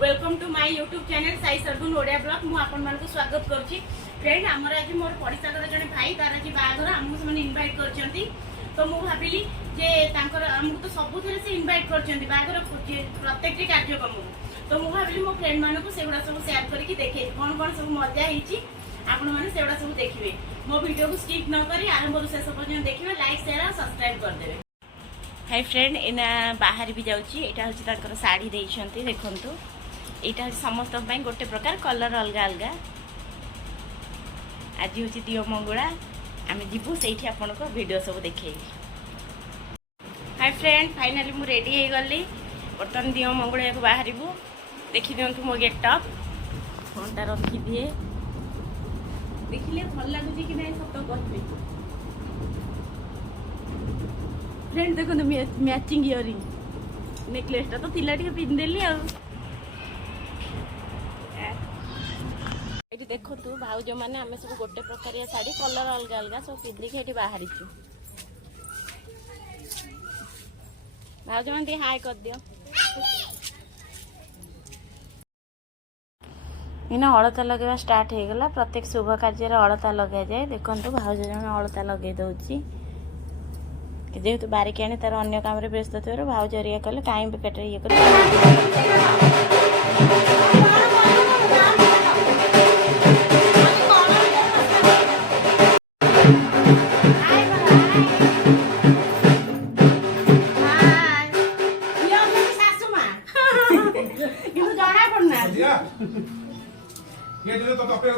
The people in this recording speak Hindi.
Welcome to my YouTube channel Sai सरदुन ओडिया ब्लॉग मु आपन मान को स्वागत करछि। फ्रेंड हमर आज मोर पड़िसा घर जने भाई तार आज बागर हमहु से इनवाइट करछंती। तो मु भाबिली जे तांकर हमहु तो सबु थरे से इनवाइट करछंती बागर प्रत्येक कार्यक्रम। तो मु भाबिली मो फ्रेंड मान को सेगुडा सब शेयर करके देखे कोन सब मजा हिची आपन माने सेगुडा सब देखिबे। मो वीडियो को स्किप न करी आरंभ रु शेष पर्यंत देखिबे, लाइक शेयर और सब्सक्राइब कर देबे। हाय फ्रेंड एना बाहर भी जाउची। एटा होची तांकर साड़ी देइछंती देखंतु। एटा समस्त गोटे प्रकार कलर अलग अलग। आज हूँ दियो मंगला आम जीवु से आपन को वीडियो सब देखे। हाय फ्रेंड फाइनाली मु रेडी हो गली। बर्तमान दियो मंगला को बाहर देखी दिंतु मो गेटअप फोनटा रखी दिए देखिले भल लगुच कि नहीं सत कहबे। फ्रेंड देखो मैचिंग इयरिंग नेकलेसटा तो तिला टिके पिंदेली आ। ये देखो तू भाउज मैंने आम सब गोटे प्रकार शाढ़ी कलर अलग अलग सब पिंधिकी ये बाहरी भाउज मैंने हाय कर दियो। इना अलता लगेवा स्टार्ट हो गला। प्रत्येक शुभ कार्य अलता लगे जाए। देखो भाउज जन अलता लगे दौची जेहेतु बारिक आने तार अन्य काम व्यस्त थे भाउज ये कले कहीं बेकार ये कर ये तो अपने